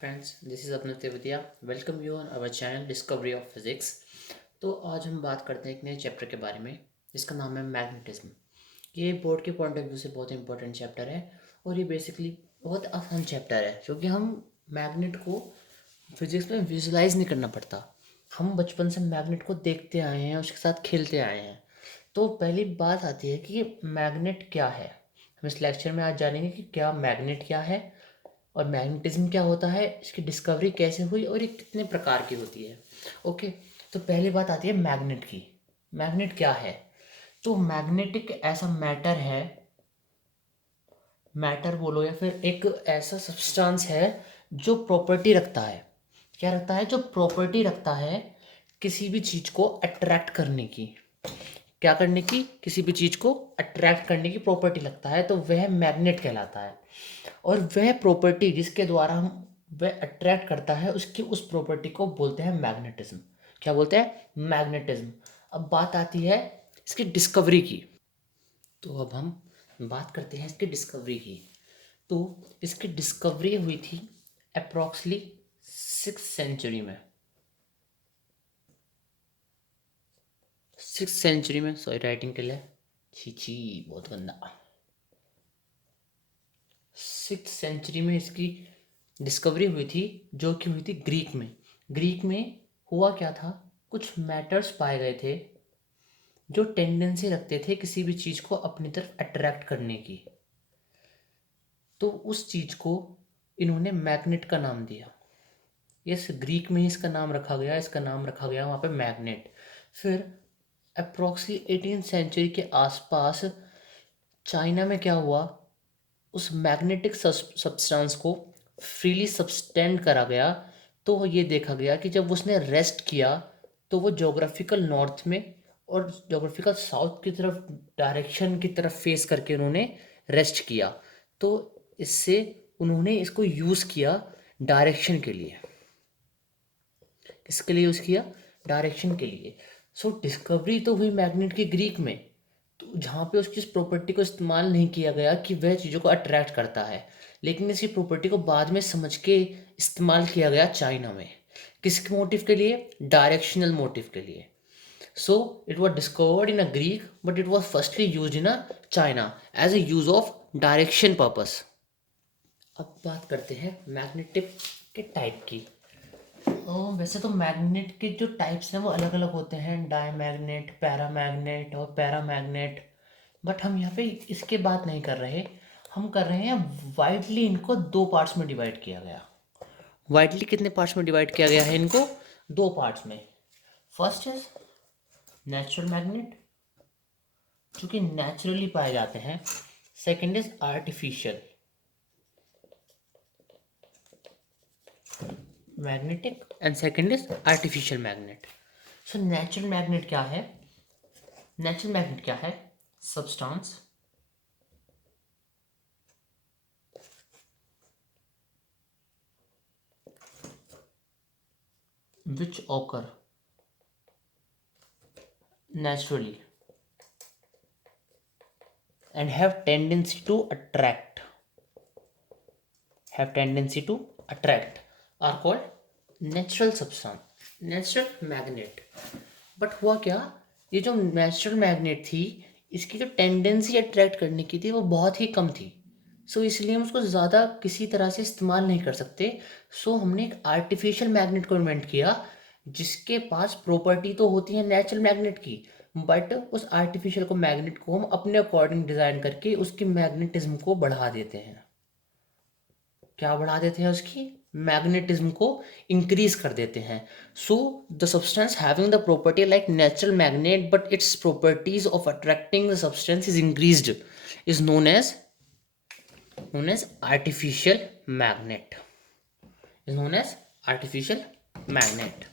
Friends, this is अपना Tewatia. Welcome you on our channel discovery of physics. तो आज हम बात करते हैं एक नए चैप्टर के बारे में जिसका नाम है मैग्नेटिज्म। ये बोर्ड के पॉइंट ऑफ व्यू से बहुत इंपॉर्टेंट चैप्टर है और ये बेसिकली बहुत आसान चैप्टर है क्योंकि हम मैग्नेट को फिजिक्स में विजुलाइज नहीं करना पड़ता। हम बचपन से मैग्नेट को देखते आए हैं, उसके साथ खेलते आए हैं। तो पहली बात आती है कि ये मैग्नेट क्या है। हम इस लेक्चर में आज जानेंगे कि क्या मैग्नेट क्या है और मैग्नेटिज्म क्या होता है, इसकी डिस्कवरी कैसे हुई और ये कितने प्रकार की होती है। ओके, तो पहली बात आती है मैग्नेट की। मैग्नेट क्या है? तो मैग्नेटिक ऐसा मैटर है, मैटर बोलो या फिर एक ऐसा सब्सटेंस है जो प्रॉपर्टी रखता है। क्या रखता है? जो प्रॉपर्टी रखता है किसी भी चीज़ को अट्रैक्ट करने की। क्या करने की? किसी भी चीज़ को अट्रैक्ट करने की प्रॉपर्टी लगता है, तो वह मैग्नेट कहलाता है। और वह प्रॉपर्टी जिसके द्वारा हम वह अट्रैक्ट करता है उसकी उस प्रॉपर्टी को बोलते हैं मैग्नेटिज्म। क्या बोलते हैं? मैग्नेटिज्म। अब बात आती है इसकी डिस्कवरी की। तो अब हम बात करते हैं इसकी डिस्कवरी की। तो इसकी डिस्कवरी हुई थी अप्रॉक्सली 6th सेंचुरी में। 6th सेंचुरी में, सॉरी राइटिंग के लिए छी छी बहुत गंदा। 6th सेंचुरी में इसकी डिस्कवरी हुई थी, जो कि हुई थी ग्रीक में। ग्रीक में हुआ क्या था, कुछ मैटर्स पाए गए थे जो टेंडेंसी रखते थे किसी भी चीज़ को अपनी तरफ अट्रैक्ट करने की। तो उस चीज़ को इन्होंने मैग्नेट का नाम दिया। यस, ग्रीक में ही इसका नाम रखा गया, इसका नाम रखा गया वहाँ पे मैग्नेट। फिर अप्रोक्सली 18th सेंचुरी के आसपास चाइना में क्या हुआ, उस मैग्नेटिक सब्सटेंस को फ्रीली सब्सटेंड करा गया। तो ये देखा गया कि जब उसने रेस्ट किया तो वो जोग्राफिकल नॉर्थ में और जोग्राफिकल साउथ की तरफ, डायरेक्शन की तरफ फेस करके उन्होंने रेस्ट किया। तो इससे उन्होंने इसको यूज़ किया डायरेक्शन के लिए। किसके लिए यूज़ किया? डायरेक्शन के लिए। सो डिस्कवरी तो हुई मैग्नेट की ग्रीक में, तो जहाँ पे उसकी इस प्रॉपर्टी को इस्तेमाल नहीं किया गया कि वह चीज़ों को अट्रैक्ट करता है, लेकिन इसकी प्रॉपर्टी को बाद में समझ के इस्तेमाल किया गया चाइना में। किसके मोटिव के लिए? डायरेक्शनल मोटिव के लिए। So it was discovered in a Greek but it was firstly use in a China as a use of direction purpose. अब बात करते हैं मैग्नेटिक के टाइप की। वैसे तो मैग्नेट के जो टाइप्स हैं वो अलग अलग होते हैं, डायमैग्नेट, पैरामैग्नेट और पैरामैग्नेट। बट हम यहाँ पे इसके बात नहीं कर रहे, हम कर रहे हैं वाइडली इनको दो पार्ट्स में डिवाइड किया गया। वाइडली कितने पार्ट्स में डिवाइड किया गया है इनको? दो पार्ट्स में। फर्स्ट इज नेचुरल मैग्नेट, जो कि नेचुरली पाए जाते हैं। Second is artificial magnetic and second is artificial magnet. So natural magnet क्या है? नेचुरल मैग्नेट क्या है? Substance which occur naturally and have tendency to attract are called natural substance, natural magnet. But हुआ क्या, ये जो नेचुरल मैग्नेट थी, इसकी जो टेंडेंसी अट्रैक्ट करने की थी वो बहुत ही कम थी। सो इसलिए हम उसको ज़्यादा किसी तरह से इस्तेमाल नहीं कर सकते। सो हमने एक आर्टिफिशियल मैग्नेट को इन्वेंट किया जिसके पास प्रॉपर्टी तो होती है नेचुरल मैग्नेट की, बट उस आर्टिफिशियल को मैग्नेट को हम अपने अकॉर्डिंग डिज़ाइन करके उसकी मैग्नेटिज्म को बढ़ा देते हैं। क्या बढ़ा देते हैं? उसकी मैग्नेटिज्म को इंक्रीज कर देते हैं। So the substance having the property like natural magnet but its properties of attracting the substance is increased is known as artificial magnet, is known as artificial magnet.